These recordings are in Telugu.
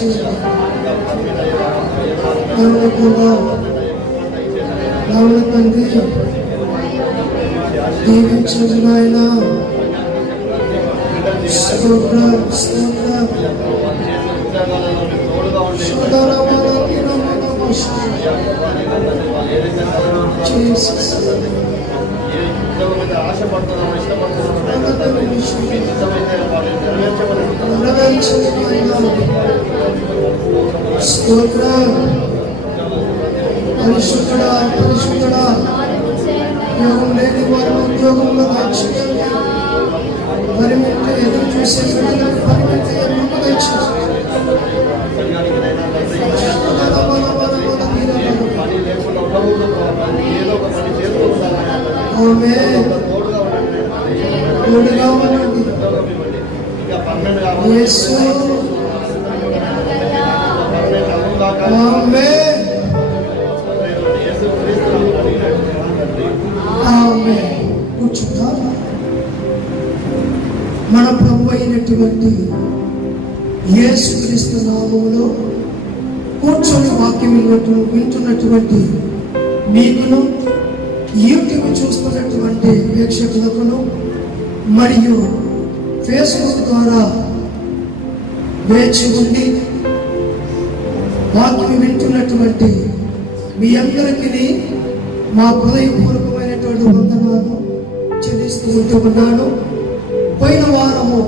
నియమము దయచేయండి దేవుని కూడా దేవుని తండ్రి దీవించండి నాయన స్తోత్ర స్తోత్ర శోధరమలకి నమః జీసస్ ఆశపడుతున్నాం ఇష్టపడుతున్నాం నెరవేర్చండి నాయన స్తోత్ర పరిశుద్ధుడా పరిశుద్ధుడా ఉద్యోగం లేని వారి ఉద్యోగంలో దయచేయండి పరిమిత ఎదురు చూసే పరిమిత ఎన్నుక దయచేయండి పని లేకుండా ఉండకూడదు ఏదో ఒక పని చేస్తూ ఉండాలి ఆమె తోడుగా ఉండండి యేసు ఆమె ఆమె కూర్చుంటాం మన ప్రభు అయినటువంటి యేసుక్రీస్తు నామంలో కూర్చొని వాక్యం వింటున్నటువంటి మీకును యూట్యూబ్ చూస్తున్నటువంటి ప్రేక్షకులకును మరియు ఫేస్బుక్ ద్వారా వేచి ఉండి వాక్యం వింటున్నటువంటి మీ అందరికీ మా హృదయపూర్వకమైనటువంటి వందనాలు చెల్లిస్తూ ఉంటూ ఉన్నాను. పోయిన వారము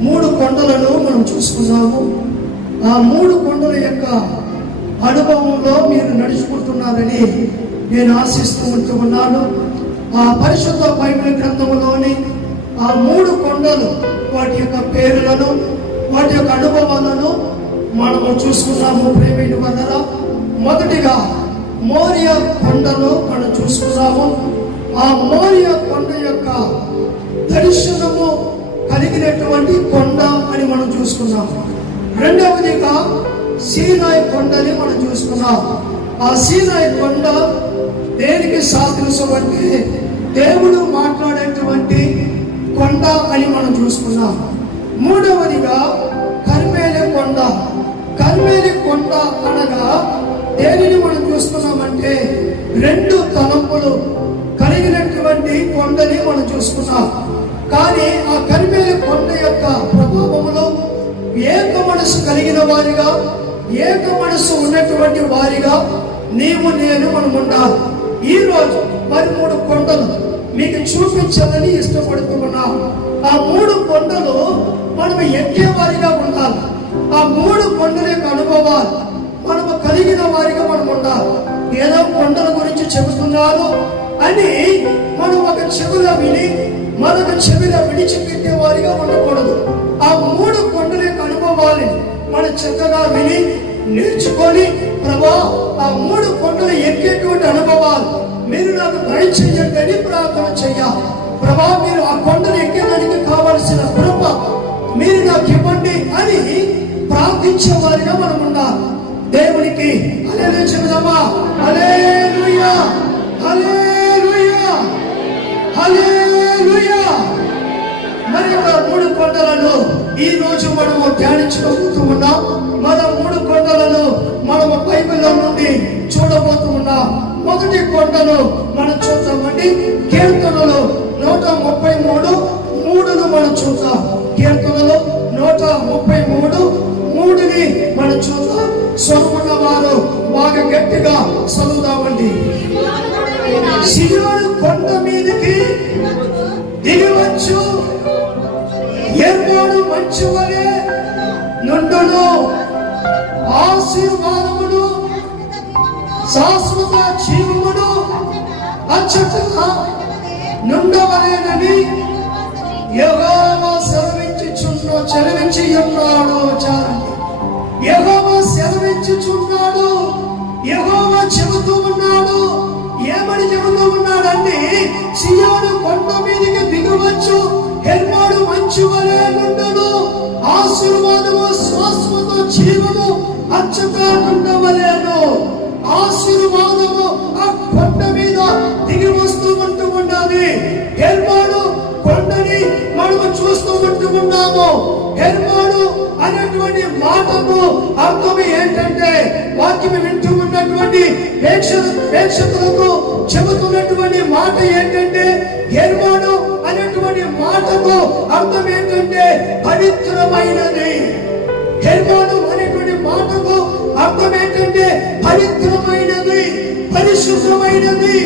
మూడు కొండలను మనం చూసుకున్నాము. ఆ మూడు కొండల యొక్క అనుభవంలో మీరు నడుచుకుంటున్నారని నేను ఆశిస్తూ ఉంటూ ఉన్నాను. ఆ పరిశుద్ధ బైబిల్ గ్రంథంలోని ఆ మూడు కొండలు వాటి యొక్క పేర్లను వాటి యొక్క అనుభవాలను మనము చూసుకున్నాము ప్రేమిటి వదల మొదటిగా మౌర్య కొండను మనం చూసుకున్నాము. ఆ మౌర్య కొండ యొక్క దర్శనము కలిగినటువంటి కొండ అని మనం చూసుకున్నాము. రెండవదిగా సీనాయి కొండని మనం చూసుకున్నాం ఆ సీనాయి కొండ దేనికి సాదృశ్యం అంటే దేవుడు మాట్లాడేటువంటి కొండ అని మనం చూసుకున్నాం మూడవదిగా కర్మేలి కొండ. కర్మేలి కొండ అనగా దేనిని మనం చూసుకున్నామంటే రెండు తలంపులు కలిగినటువంటి కొండని మనం చూసుకున్నాం కానీ ఆ కర్మేలి కొండ యొక్క ప్రభావములో ఏక మనసు కలిగిన వారిగా ఏక మనసు ఉన్నటువంటి వారిగా నీవు నేను మనం ఉండాలి ఈ రోజు మరి మూడు కొండలు మీకు చూపించాలని ఇష్టపడుతున్నాం. ఆ మూడు కొండలు మనం ఎక్కే వారిగా ఉండాలి. ఆ మూడు కొండల యొక్క అనుభవాలు మనము కలిగిన వారిగా మనం ఉండాలి. ఏదో కొండల గురించి చెబుతున్నారు అని మనం ఒక చెవిలో విని మరొక చెవిలో విడిచిపెట్టి చక్కగా విని నేర్చుకొని ప్రభా ఆ మూడు కొండలు ఎక్కేటువంటి అనుభవాలు మీరు నాకు దయచేయండి ప్రార్థన చెయ్యాలి ప్రభా మీరు ఆ కొండలు ఎక్కేదానికి కావలసిన కృప మీరు నాకు ఇవ్వండి అని ప్రార్థించే వారిగా మనం ఉండాలి. దేవునికి అలే చెబుదామా? అలే హలే అలేలుయా మరి యొక్క మూడు కొండలను ఈ రోజు మనము ధ్యానించుకోబోతూ ఉన్నాం. మన మూడు కొండలను మనము బైబిల్లో నుండి చూడబోతూ ఉన్నాం. మొదటి కొండను మనం చూద్దామండి. కీర్తనలు నూట ముప్పై మూడు మూడును మనం చూద్దాం. కీర్తనలు నూట ముప్పై మూడు మూడుని మనం చూద్దాం. స్వరమున్న వారు బాగా గట్టిగా చదువుదామండి. సియోను ఏర్పాడు నుండును ఆశీర్వాదమును శాశ్వత జీవమును అచ్చటగా నుండవలేనని యెహోవా సెలవించుచున్న చెలవించి ఉన్నాడు చాలండి. సెలవించుచున్నాడు చెబుతూ ఉన్నాడు ఏమని చెబుతూ ఉన్నాడండి సియోను కొండ మీదకి దిగవచ్చు హెర్మాడు మంచి వలె నుండును. ఆశీర్వాదము శాశ్వత జీవము అచ్చగా నుండవలేను. ఆశీర్వాదము ఆ కొండ మీద దిగి వస్తూ ఉంటూ ఉండాలి. హెర్మాడు కొండని మనము చూస్తూ ఉంటూ ఉన్నాము. హెర్మోను అనేటువంటి మాటకు అర్థం ఏంటంటే వాక్యం వింటూ ఉన్నటువంటి ప్రేక్షకులకు చెబుతున్నటువంటి మాట ఏంటంటే హెర్మోను అనే మాటకు అర్థం ఏంటంటే పవిత్రమైనది. హెర్మోను అనేటువంటి మాటకు అర్థం ఏంటంటే పవిత్రమైనది పరిశుద్ధమైనది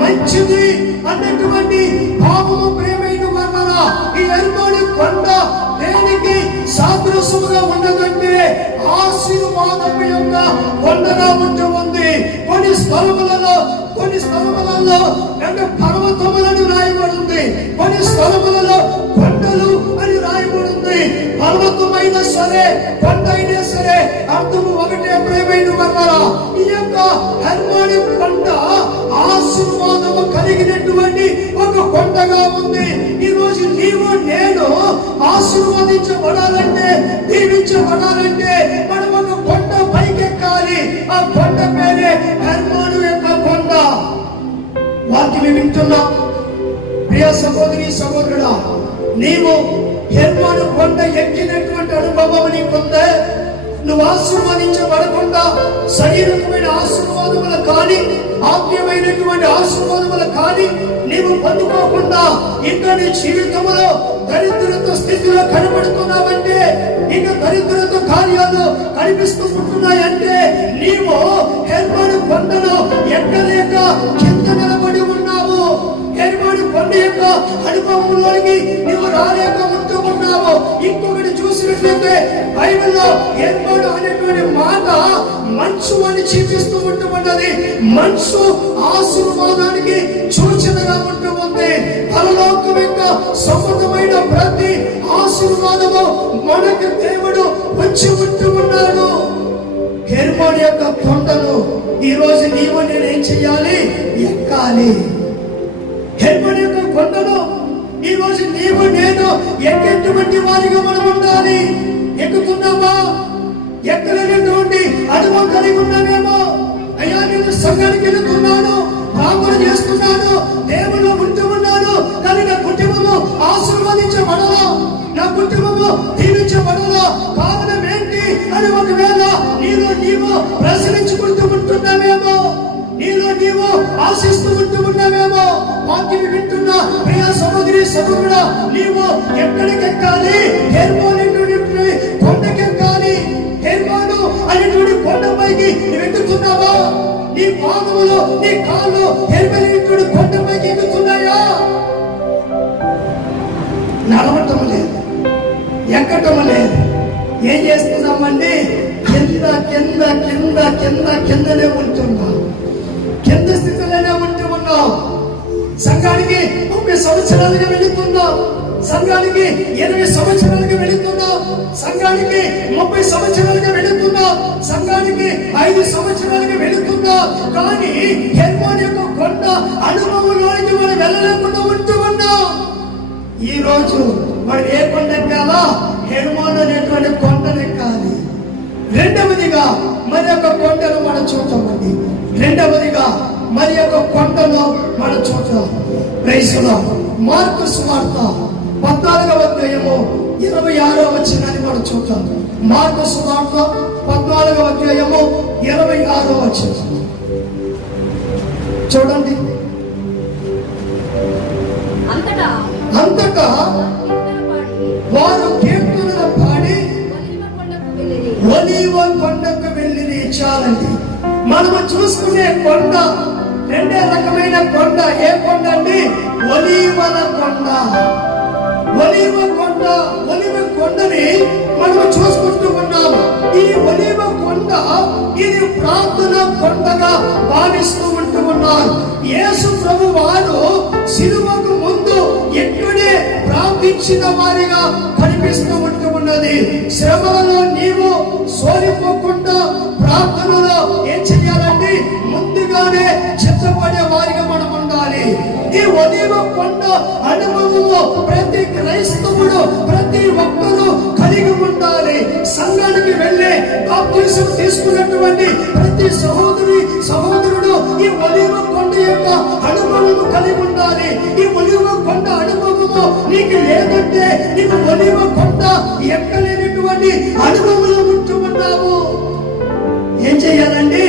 మంచిది అన్నటువంటి భావము ప్రేమైన వర్ణన. ఈ హెర్మోని కొండ దేనికి సాదృశ్యముగా ఉండదంటే ఆశీర్వాదము యొక్క కొండగా ఉంటూ ఉంది కొన్ని స్థలములలో కొన్ని స్థలములలో అంటే పర్వతములని రాయబడింది. కొన్ని స్థలములలో కొండలు అని రాయబడింది. పర్వతమైనా సరే కొండ అయినా సరే అర్థము ఒకటే ప్రేమైన వల్ల ఈ యొక్క హెర్మోని కొండ ఆశీర్వాదము కలిగినటువంటి కొండగా ఉంది. ఈ రోజు నీవు నేను ఆశీర్వదించబడాలంటే దీవించబడాలంటే మనం ఒక కొండ పైకెక్కాలి. ఆ కొండ పేరే హర్మాను యొక్క కొండ. వాక్యం వింటున్నా. ప్రియ సహోదరి సహోదరుడా నీవు హెర్మాను కొండ ఎక్కినటువంటి అనుభవం నీకుందే? నువ్వు ఆశీర్వదించబడకుండా శరీరకమైన ఆశీర్వాదములు కానీ ఆత్మీయమైనటువంటి ఆశీర్వాదములు కానీ నీవు పొందుకోకుండా ఇంకా నీ జీవితంలో దరిద్రత స్థితిలో కనబడుతున్నావంటే ఇంకా దరిద్రత కార్యాలు కనిపిస్తూ ఉంటున్నాయంటే నీవు హెర్మాడు కొండను ఎక్కలేక కింద నిలబడి ఉన్నావు. హెర్మాడు కొండ యొక్క అనుభవంలోకి నువ్వు రాలేక ఉంటూ చూసినట్లయితే బైబిల్లో ఏర్పాటు అనేటువంటి మాట మంచు అని చూపిస్తూ ఉంటూ ఉన్నది. మంచు ఆశీర్వాదానికి సూచనగా ఉంటూ ఉంది. పరలోకం యొక్క సంబంధమైన ప్రతి ఆశీర్వాదము మనకు దేవుడు వచ్చి ఉంటూ ఉన్నాడు. హెర్మోన్ యొక్క కొండను ఈ రోజు నీవు నేను ఏం చెయ్యాలి ఎక్కాలి. హెర్మోన్ యొక్క కొండను ఈ రోజు నీవు నేను ఎక్కేటువంటి వారిగా మనం ఉండాలి. ఎక్కుతున్నావా? ఎక్కలేనటువంటి అనుభవం కలిగి ఉన్నామేమో అయ్యా నేను సంఘానికి వెళుతున్నాను ప్రార్థన చేస్తున్నాను దేవుడు ఉంటూ ఉన్నాను కానీ నా కుటుంబము ఆశీర్వదించబడలా? నా కుటుంబము దీవించబడలా? కారణం ఏంటి? అని ఒకవేళ నీలో నీవు ప్రశ్నించుకుంటూ ఉంటున్నావేమో? నీలో నీవు ఆశిస్తూ ఉంటూ ఉన్నావేమో? వాక్యం వింటున్నా ప్రియ నీవు ఎక్కడికెక్కాలి? హెర్మోనేటువంటి కొండకెక్కాలి. హెర్మోను అనేటువంటి కొండపైకి నువ్వు ఎక్కుతున్నావా? నీ పాదములు నీ కాళ్ళు హెర్మోనేటువంటి కొండపైకి ఎక్కుతున్నాయా? నడవటం లేదు. ఎక్కటం లేదు. ఏం చేస్తున్నామండి కింద కింద కింద కింద కిందనే ఉంటున్నాం కింద స్థితిలోనే ఉంటూ ఉన్నాం సంఘానికి ముప్పై సంవత్సరాలుగా వెళుతున్నాం. సంఘానికి ఎనభై సంవత్సరాలుగా వెళుతున్నాం. సంఘానికి ముప్పై సంవత్సరాలుగా వెళుతున్నాం. సంఘానికి ఐదు సంవత్సరాలుగా వెళుతున్నాం. కానీ హెర్మోన్ యొక్క కొండ అనుభవంలోనికి మనం వెళ్ళలేకుండా ఉంటూ ఉన్నాం. ఈ రోజు మరి ఏ కొండ ఎక్కాలా? హెర్మోన్ అనేటువంటి కొండను ఎక్కాలి. రెండవదిగా మరి యొక్క కొండను మనం చూద్దామండి రెండవదిగా మరి యొక్క కొండను మనం చూద్దాం రైసులో మార్కు స్వార్థ పద్నాలుగవ అధ్యాయము ఇరవై ఆరో వచ్చిందని మనం చూద్దాం. మార్కు స్వార్థ పద్నాలుగవ అధ్యాయము ఇరవై ఆరో వచ్చింది చూడండి. అంతటా వారు కీర్తనలు పాడి. ఒలీవ కొండకు వెళ్ళి చాలండి. మనము చూసుకునే కొండ రెండే రకమైన కొండ. ఏ కొండ అండి? ఒలీవల కొండ. ఒలీవ కొండ. ఒలివ కొండని మనం చూసుకుంటూ ఉన్నాము. ఈ ఒలివ కొండ ఇది ప్రార్థన కొండగా భావిస్తూ ఉంటూ ఉన్నారు. యేసు ప్రభు వారు సిలువకు ముందు ఎక్కడే ప్రార్థించిన వారిగా కనిపిస్తూ ఉంటూ ఉన్నది. శ్రమలలో నీవు సోలిపోకుండా ప్రార్థనలో ఏం చేయాలండి ముందుగానే చిత్తపడే వారిగా మనం ఉండాలి. ఈ ఉదయం కొండ అనుభవము ప్రతి క్రైస్తవుడు ప్రతి ఒక్కరూ కలిగి ఉండాలి. సంఘానికి వెళ్ళి బాప్తీసం తీసుకున్నటువంటి ప్రతి సహోదరి సహోదరుడు ఈ ఒలివ కొండ యొక్క అనుభవము కలిగి ఉండాలి. ఈ ఒలివ కొండ అనుభవము నీకు లేదంటే నీకు ఒలివ కొండ ఎక్కలేనటువంటి అనుభవంలో ఉంటూ ఉన్నావు. ఏం చేయాలండి?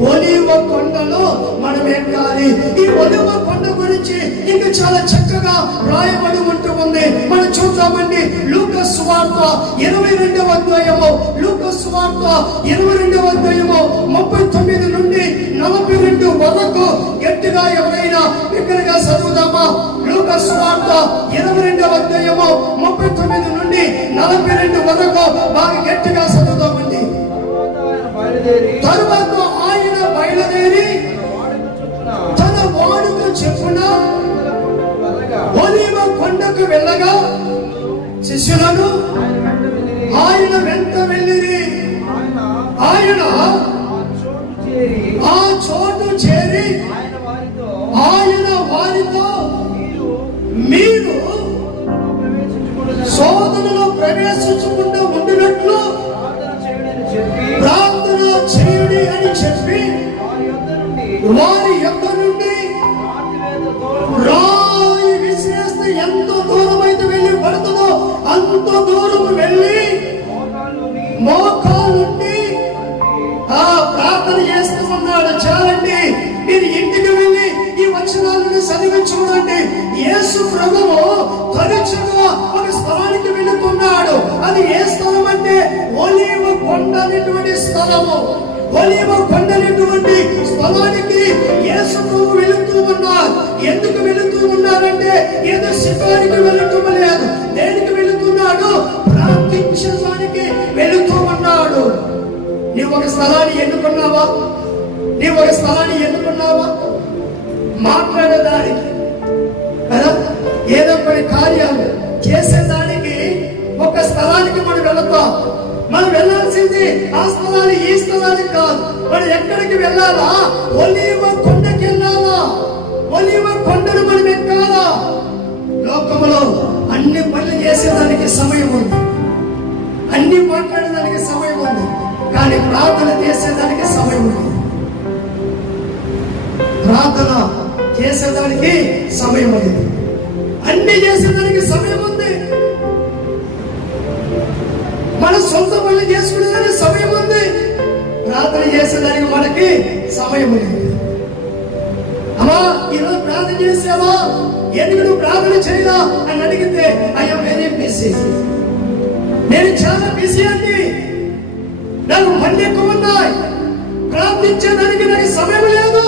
ఒలివ కొండలో మనం ఎక్కాలి. ఈ ఒలివ కొండ గురించి ఇంకా చాలా చక్కగా రాయబడి ఉంటూ ఉంది. మనం చూద్దామండి. లూకస్ వార్త ఇరవై రెండవ అధ్యాయము. లూకస్ వార్త ఇరవై రెండవ అధ్యాయము ముప్పై తొమ్మిది నుండి నలభై రెండు వరకు గట్టిగా ఎవరైనా బిగ్గరగా చదువుదామా? లూకస్ వార్త ఇరవై రెండవ అధ్యాయము ముప్పై తొమ్మిది నుండి నలభై రెండు వరకు బాగా గట్టిగా చదువుదామండి. తరువాత బయలుదేరి తన వాడుక చెప్పున ఒలీవ కొండకు వెళ్ళగా శిష్యులను ఆయన వెంట వెళ్ళిరి. ఆయన ఆ చోటు చేరి ఆయన వారితో మీరు శోధనలో ప్రవేశించకుండా ఉండినట్లు ప్రార్థన చేయుడి అని చెప్పి వారి నుండి యొక్క నుండి రాయి విసిరేస్తే ఎంత దూరం అయితే వెళ్ళి పడుతుందో అంత దూరం వెళ్ళి మోకాలుండి ఆ ప్రార్థన చేస్తూ ఉన్నాడు. చాలండి మీరు ఇంటికి వెళ్ళి ఈ వచనాలను చదివి చూడండి. యేసు ప్రభువు తరచుగా ఒక స్థలానికి వెళుతున్నాడు. అది ఏ స్థలం అంటే ఒలీవ కొండ అనేటువంటి స్థలము. ఒలివ కొండనటువంటి స్థలానికి యేసు ప్రభు వెళుతూ ఉన్నారు. ఎందుకు వెళుతూ ఉన్నారంటే ఏదో శిఖానికి వెళ్ళటం లేదు. దేనికి వెళుతున్నాడు? ప్రార్థించడానికి వెళుతూ ఉన్నాడు. నీవు ఒక స్థలాన్ని ఎన్నుకున్నావా? నీవు ఒక స్థలాన్ని ఎన్నుకున్నావా? మాట్లాడేదానికి కదా? ఏదో కొన్ని కార్యాలు చేసేదానికి ఒక స్థలానికి మనం వెళతాం. మనం వెళ్ళాల్సింది ఆ స్థలాన్ని ఈ స్థలానికి కాదు. మనం ఎక్కడికి వెళ్ళాలా? ఒలీవ కొండకి వెళ్ళాలా ఒలీవ కొండను మనం ఎక్కాలా? లోకములో అన్ని పనులు చేసేదానికి సమయం ఉంది. అన్ని మాట్లాడేదానికి సమయం ఉంది. కానీ ప్రార్థన చేసేదానికి సమయం ఉంది. ప్రార్థన చేసేదానికి సమయం ఉంది. అన్ని చేసేదానికి సమయం ఉంది. మన సొంత పనులు చేసుకునేదానికి సమయం ఉంది. ప్రార్థన చేసేదానికి మనకి సమయం లేదు అమ్మా ఈరోజు ప్రార్థన చేసావా? ఎందుకు నువ్వు ప్రార్థన చేయదా అని అడిగితే ఐఎమ్ వెరీ బిజీ నేను చాలా బిజీ అండి. నాకు పని ఎక్కువ ఉన్నాయి. ప్రార్థించేదానికి నాకు సమయం లేదు.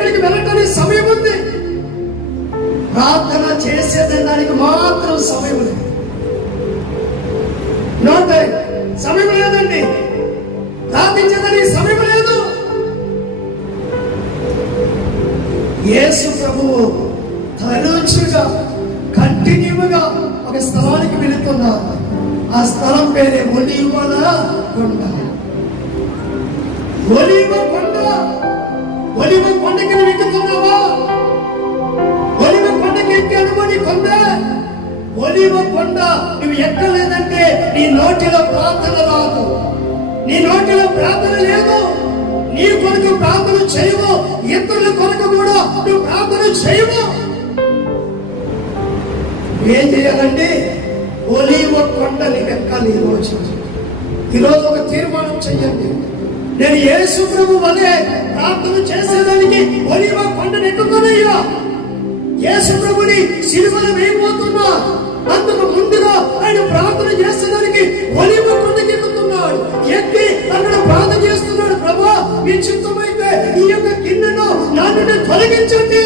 ఎక్కడికి వెళ్ళటానికి సమయం ఉంది. ప్రార్థన చేసేదానికి మాత్రం సమయం ఉంది. నో సమయం లేదండి. ప్రార్థించేదానికి సమయం లేదు. యేసు ప్రభువు తరచుగా కంటిన్యూగా ఒక స్థలానికి వెళుతున్నారు ఆ స్థలం పేరే ఒలివల కొండ. ఒలివ కొండ ఒలివ కొండకి నువ్వు ఎక్కుతున్నావా ఒలివ కొండకి నీ కొండ ఒలివ కొండ నువ్వు ఎక్కలేదంటే నీ నోటిలో ప్రార్థన రాదు. నీ నోటిలో ప్రార్థన లేదు. నీ కొరకు ప్రార్థన చేయవు. ఇతరుల కొరకు కూడా నువ్వు ప్రార్థన చేయవు. ఏం చేయాలంటే ఒలివ కొండని ఎక్కాలి ఈరోజు ఈరోజు ఒక తీర్మానం చెయ్యండి నేను యేసు ప్రభు వలె ప్రార్థన చేసేదానికి ఒలివ కొండను ఎక్కుతానయ్యా యేసు ప్రభుని సిలువలో వేయబోతున్నా. అందుకు ముందుగా ఆయన ప్రార్థన చేసేదానికి ఒలివ కొండకి ఎక్కుతున్నాడు. ఎక్కి అక్కడ ప్రార్థన చేస్తున్నాడు ప్రభా మీ చిత్తమైతే ఈ యొక్క గిన్నెను నా నుండి తొలగించండి.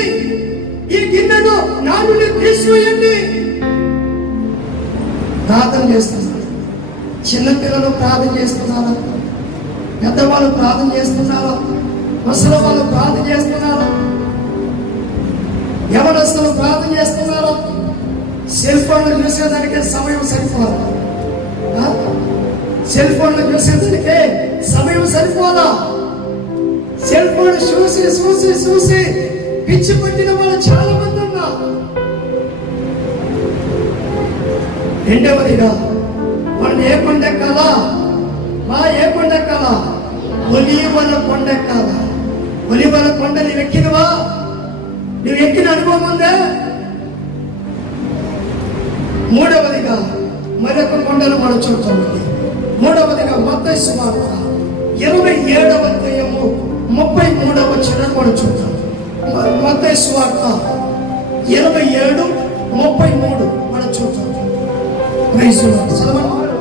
ఈ గిన్నెను నా నుండి తీసివేయండి. ప్రార్థన చేస్తున్నాడు. చిన్నపిల్లలు ప్రార్థన చేస్తున్నారు పెద్దవాళ్ళు ప్రార్థన చేస్తున్నారు ముసలి వాళ్ళు ప్రార్థన చేస్తున్నారు. ఎవరస్తులు ప్రార్థన చేస్తున్నారు? సెల్ ఫోన్లు చూసేదానికే సమయం సరిపోదు. సెల్ ఫోన్లు చూసేదానికే సమయం సరిపోదా? సెల్ ఫోన్ చూసి చూసి చూసి పిచ్చి పట్టిన వాళ్ళు చాలా మంది ఉన్నారు. రెండవదిగా మనం ఏ పండగ కదా మా ఏ కొండ ఎక్కాలా ఒలీవల కొండ ఎక్కాలా ఒలీవల కొండ నీవు ఎక్కినవా? నువ్వు ఎక్కిన అనుభవం ఉందా? మూడవదిగా మరొక కొండను మనం చూద్దామండి మూడవదిగా మొత్త సువార్త ఇరవై ఏడవ అధ్యాయము ముప్పై మూడవ వచ్చిన మనం చూద్దాం. మొత్త సువార్త ఇరవై ఏడు ముప్పై మూడు మనం చూద్దాం. చదవండి.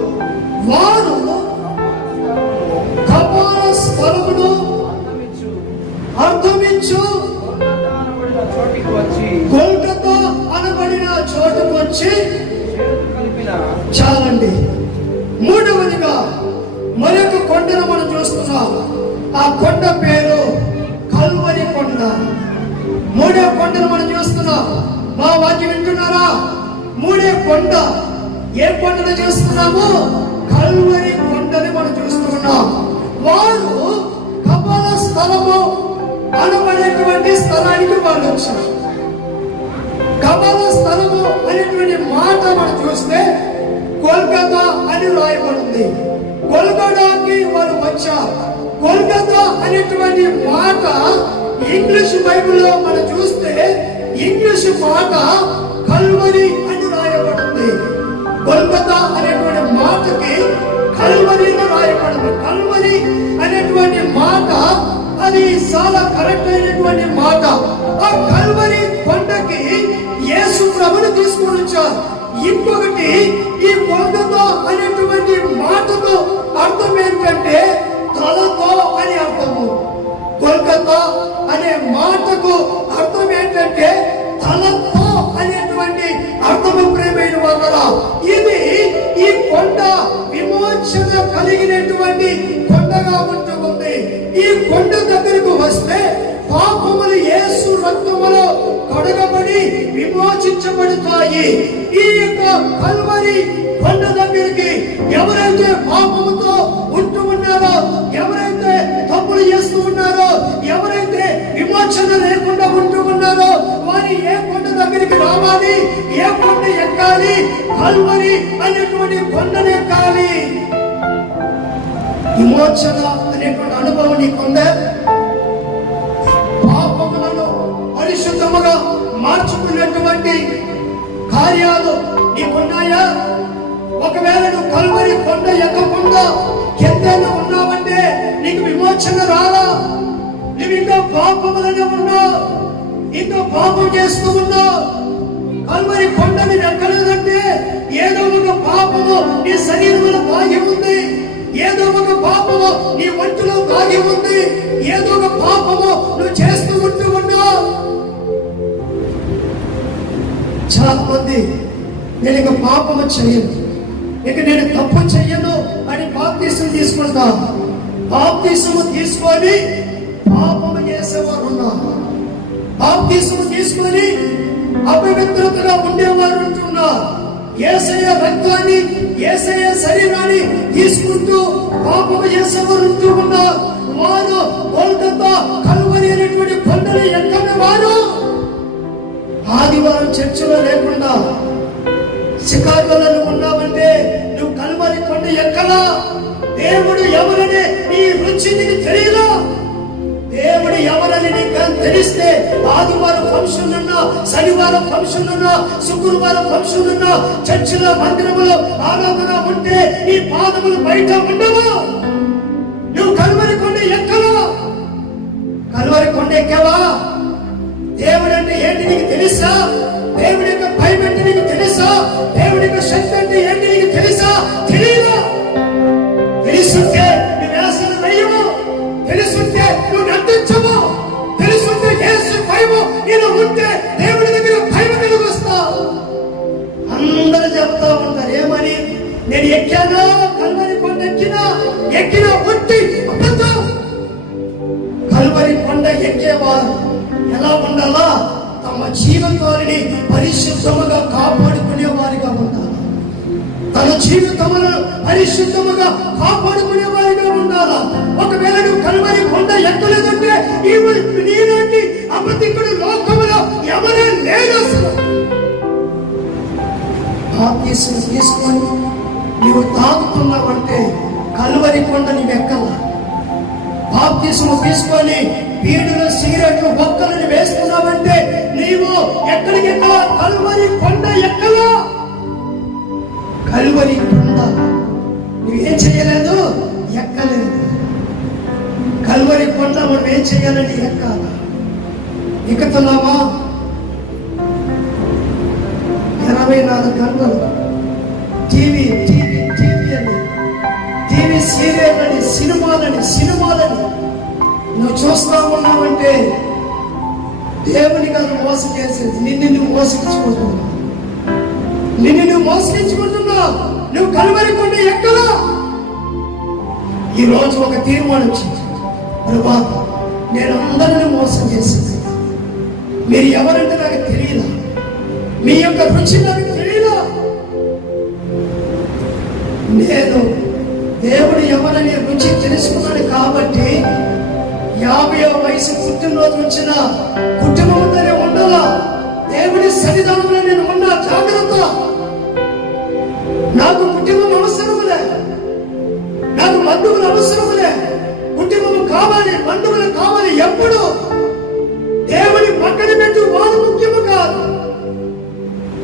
వారు అర్థమిచ్చు. అర్థమించు. కొల్కతా అనబడిన చోటికి వచ్చి చాలండి. మూడవదిగా మరొక కొండను మనం చూస్తున్నాం. ఆ కొండ పేరు కల్వరి కొండ. మూడో కొండను మనం చూస్తున్నాం. మా వాక్యం వింటున్నారా? మూడే కొండ. ఏ కొండను చూస్తున్నాము? కల్వరి కొండని మనం చూస్తున్నాం. వారు స్థలము అనబడేటువంటి స్థలానికి వాళ్ళు వచ్చారు. కమల స్థలము అనేటువంటి మాట మనం చూస్తే కోల్కతా అని రాయబడింది. కోల్కతాకి వారు వచ్చారు. కోల్కతా అనేటువంటి మాట ఇంగ్లీష్ బైబిల్లో మనం చూస్తే ఇంగ్లీష్ మాట కల్వరి అని రాయబడింది. కోల్కతా అనేటువంటి మాటకి కల్వరి అని రాయబడింది. కల్వరి అనేటువంటి మాట అది చాలా కరెక్ట్ అయినటువంటి మాట. ఆ కల్వరి కొండకి యేసు ప్రభుని తీసుకొని వచ్చారు. ఇంకొకటి ఈ కొండతో అనేటువంటి మాటతో అర్థం ఏంటంటే తలతో అని అర్థము. కోల్కతా అనే మాటకు అర్థం ఏంటంటే తలతో అనేటువంటి అర్థము ప్రేమైన వాళ్ళ ఇది ఈ కొండ విమోచన కలిగినటువంటి కొండగా ఉంటుంది ఈ కొండ దగ్గరకు వస్తే పాపములు యేసు రక్తములో కడగబడి విమోచించబడతాయి. ఈ యొక్క కల్వరి కొండ దగ్గరికి ఎవరైతే పాపముతో ఉంటూ ఉన్నారో ఎవరైతే తప్పులు చేస్తూ ఉన్నారో ఎవరైతే విమోచన లేకుండా ఉంటూ ఉన్నారో వారి ఏ కొండ దగ్గరికి రావాలి ఏ కొండ ఎక్కాలి కల్వరి అనేటువంటి కొండని విమోచన అనేటువంటి అనుభవం నీకుందా పాపములను పరిశుద్ధముగా మార్చుకున్నటువంటి కార్యాలు నీకున్నాయా? ఒకవేళ నువ్వు కలువరి కొండ ఎక్కకుండా కిందన ఉన్నావంటే నీకు విమోచన రాలా? నువ్వు ఇంకా పాపములనే ఉన్నావు ఇంకా పాపం చేస్తూ ఉన్నావు కల్వరి నేను ఎక్కలేదంటే ఏదో ఒక పాపము నీ శరీరంలో దాగి ఉంది. ఏదో ఒక పాపము నీ ఒంటిలో దాగి ఉంది. ఏదో ఒక పాపము నువ్వు చేస్తూ ఉంటూ ఉన్నావు చాలా మంది నేను ఇక పాపము చేయను. ఇక నేను తప్పు చెయ్యను అని బాప్తీసం తీసుకుంటా. బాప్తీసము తీసుకొని పాపము చేసేవారు ఉన్నారు బాప్తీసము తీసుకొని అపవిత్రతగా ఉండేవారు ఉంటున్నారు ఏసయ్య రక్తాన్ని ఏసయ శరీరాన్ని తీసుకుంటూ పాపము చేసేవారు ఉంటూ ఉన్నారు. వారు కోల్కతా కలువరి అనేటువంటి కొండలు ఎక్కని వారు? ఆదివారం చర్చిలో లేకుండా షికాగోలో ఉన్నామంటే నువ్వు కలువరి కొండ ఎక్కలా దేవుడు ఎవరనే నీ రుచి నీకు తెలియలా దేవుడు ఎవరని నీకు తెలిస్తే ఆదివారం ఫంక్షన్ ఉన్నా శనివారం ఫంక్షన్ ఉన్నా శుక్రవారం ఫంక్షన్ ఉన్నా చర్చిలో మందిరములో ఆరాధన ఉంటే ఈ పాదములు బయట ఉండవు? నువ్వు కలువరి కొండ ఎక్కవా? కలువరి కొండ ఎక్కావా? దేవుడు అంటే ఏంటి నీకు తెలుసా? దేవుడి యొక్క భయం అంటే నీకు తెలుసా? దేవుడి యొక్క శక్తి అంటే ఏంటి నీకు తెలుసా? కలువరి కొండ నువ్వేం చేయలేదు? ఎక్కలేదు. కలువరి కొండ మనం ఏం చేయాలని ఎక్కాల? ఎక్కుతున్నావా? ఇరవై నాలుగు గంటలు. టీవీ టీవీ టీవీ అని. టీవీ సీరియల్ అని సినిమాలని సినిమాలని నువ్వు చూస్తా ఉన్నావంటే దేవుని కాదు మోసం చేసేది. నిన్ను నువ్వు మోసగించుకుంటున్నావు నిన్ను నువ్వు మోసగించుకుంటున్నావు. నువ్వు కలవరకుండా ఎక్కడా? ఈ రోజు ఒక తీర్మానం చేయి ప్రభా నేను అందరిని మోసం చేసింది. మీరు ఎవరంటే నాకు తెలియదా. మీ యొక్క రుచి నాకు తెలియదా. నేను దేవుడు ఎవరని రుచి తెలుసుకున్నాను కాబట్టి యాభై వయసు పుట్టినరోజు వచ్చిన కుటుంబంతోనే ఉండాలా? దేవుడి సన్నిధానంలో నేను ఉన్నా జాగ్రత్త. నాకు కుటుంబం అవసరములే. నాకు బంధువులు అవసరములే. కుటుంబం కావాలి బంధువులు కావాలి ఎప్పుడు? దేవుని పక్కన పెట్టి వారు ముఖ్యము కాదు.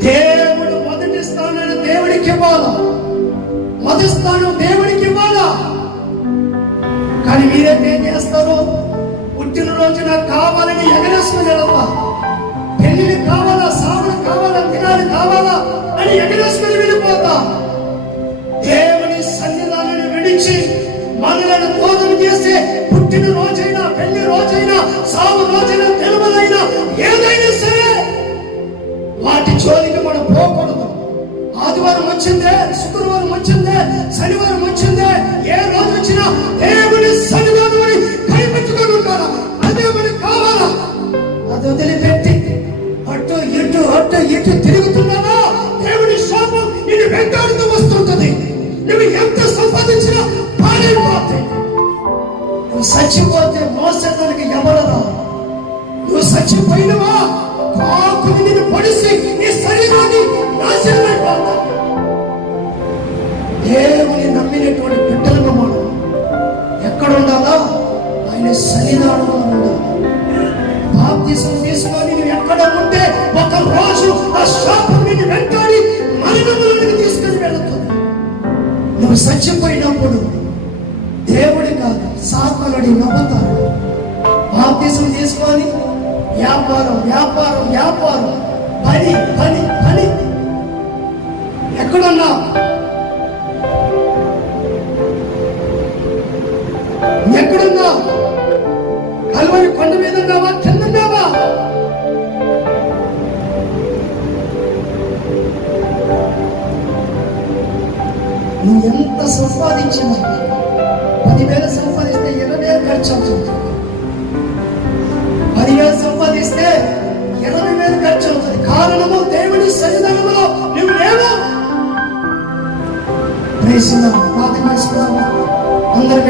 దేవుడు మొదటి స్థానాన్ని దేవుడికి ఇవ్వాలా? మొదటి స్థానం దేవుడికి ఇవ్వాలా? కానీ మీరైతే ఏం చేస్తారు? పుట్టినరోజు నాకు కావాలని ఎగరేసుకుని వెళ్తా పెళ్ళిని కావాలా సాగులు కావాలా తినాలి కావాలా అని ఎగరేసుకుని వెళ్ళిపోతా. దేవుని సన్నిధానాన్ని విడిచి మనలను బోధన చేసే పుట్టిన రోజైనా పెళ్ళి రోజైనా సాగు రోజైనా తెలుగులైనా ఏదైనా సరే వాటి జోలికి మనం పోకూడదు. ఆదివారం వచ్చిందే శుక్రవారం వచ్చిందే శనివారం వచ్చిందే నువ్వు చచ్చిపోయినప్పుడు దేవుడి కాదు సాతానుడి నవ్వుతాడు బాప్తిసం తీసుకొని వ్యాపారం వ్యాపారం వ్యాపారం. పని పని పని. ఎక్కడున్నా? ఎక్కడున్నా? కలువరి కొండ మీద ఉన్నావా? కింద ఉన్నావా? ఎంత సంపాదించినా పదివేలు సంపాదిస్తే ఇరవై వేలు ఖర్చు అవుతుంది. పదివేలు సంపాదిస్తే ఇరవై వేలు ఖర్చు అవుతుంది. కారణము దేవుని సన్నిధానంలో నువ్వు లేవు. ప్రేసిన ప్రార్థన చేసుకున్నాము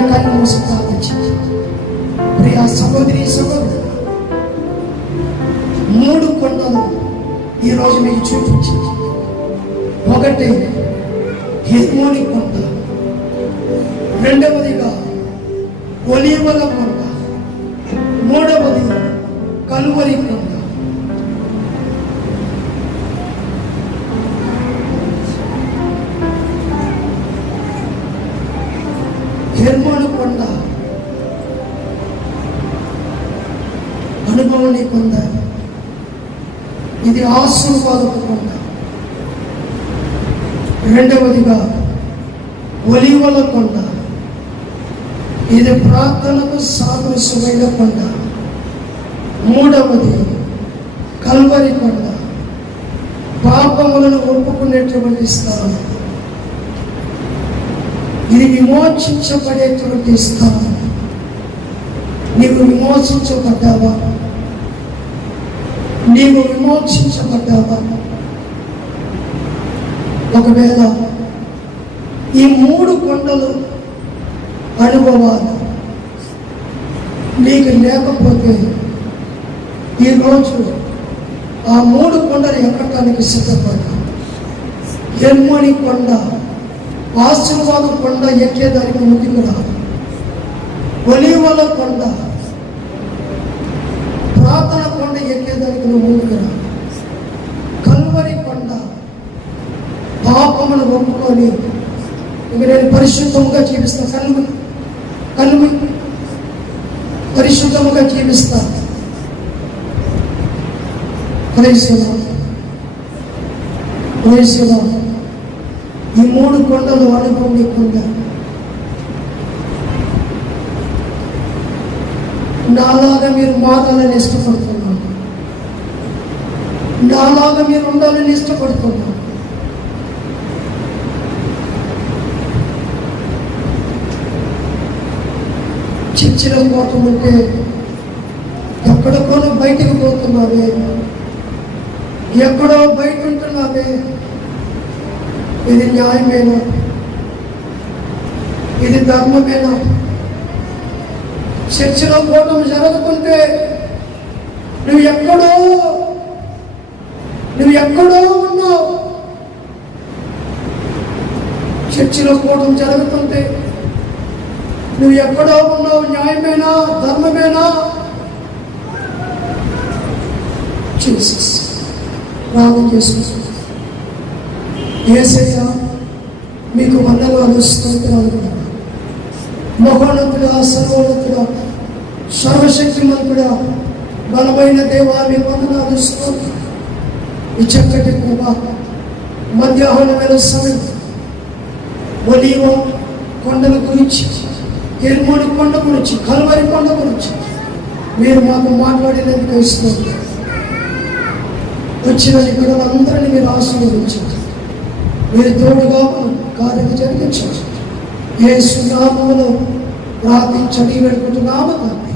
కళ్ళు మూసి ప్రార్థించింది ప్రియా సహోదరి సహోదరు మూడు కొండలు ఈరోజు మీకు చూపించింది ఒకటి హిర్మోని కొండ రెండవదిగా ఒలీవల కొండ మూడవది కలువరి కొండ హెర్మోను కొండ. అనుభవం కొండ. ఇది ఆశీర్వాదపు కొండ. రెండవదిగా ఒలివల కొండ. ఇది ప్రార్థనకు సాదృశ్యమైన కొండ. మూడవది కల్వరి కొండ. పాపములను ఒప్పుకునేటువంటి స్థలం. ఇది విమోచించబడేటువంటి స్థలం. నీవు విమోచించబడ్డావా? నీవు విమోచించబడ్డావా? ఒకవేళ ఈ మూడు కొండలు అనుభవాలు. నీకు లేకపోతే ఈరోజు ఆ మూడు కొండలు ఎక్కడానికి సిద్ధపడ్డా ఎన్మని కొండ ఆశీర్వాద కొండ ఎక్కేదానికి ముందుకు రా. ఒలివల కొండ ప్రార్థన కొండ ఎక్కేదానికి నువ్వు ముందుకు రా. కల్వరి కొండ పాపమును ఒప్పుకొని ఇక నేను పరిశుద్ధంగా జీవిస్తా కల్వరి కలుగు. పరిశుద్ధముగా జీవిస్తారు ఈ మూడు కొండలు అనుభవం కొండ. నాలాగా మీరు మారాలని ఇష్టపడుతున్నాను. నాలాగా మీరు ఉండాలని ఇష్టపడుతున్నాను. చర్చిలో పోతుంటే ఎక్కడికోనో బయటికి పోతున్నామే ఎక్కడో బయట ఉంటున్నామే ఇది న్యాయమేనా? ఇది ధర్మమేనా? చర్చిలో పోవటం జరుగుతుంటే నువ్వు ఎక్కడో నువ్వు ఎక్కడో ఉన్నావు. చర్చిలో పోవడం జరుగుతుంటే నువ్వు ఎక్కడో ఉన్నావు న్యాయమేనా ధర్మమేనా? జీసస్ ప్రార్థన చేసుకుంటా ఏసయ్య మీకు వందనాలు స్తోత్రాలు. మహోన్నతుడా సర్వోన్నతుడా సర్వశక్తిమంతుడా బలమైన దేవా మీ వందనాలు స్తోత్రం ఈ చక్కటి కృప మధ్యాహ్నమైన సమయం ఒలీవ కొండల గురించి ఎల్మూడి కొండ గురించి కల్వరి కొండ గురించి మీరు మాకు మాట్లాడినందుకు ఇస్తున్నారు వచ్చిన నిపుణులందరినీ మీరు ఆశీర్వదించండి. మీరు తోడుగా కార్యం జరిగించండి ఏ సునామంలో ప్రార్థించని వేడుకుంటున్నాము తండ్రి.